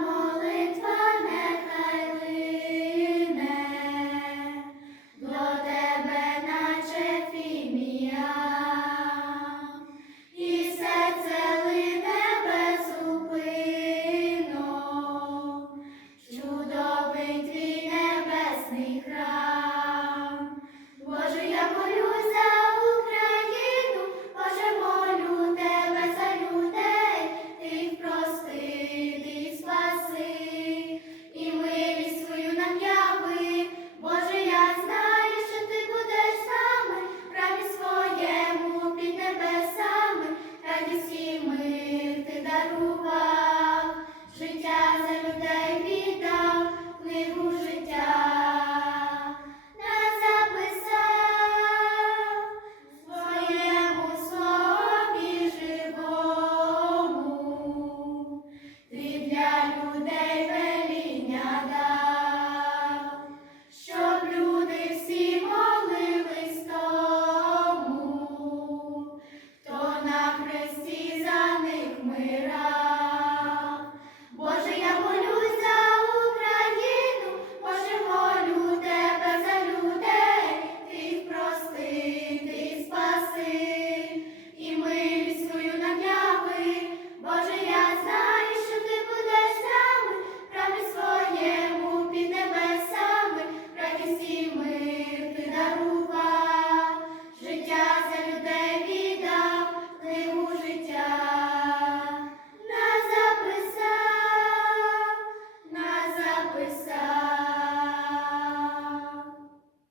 молитва Here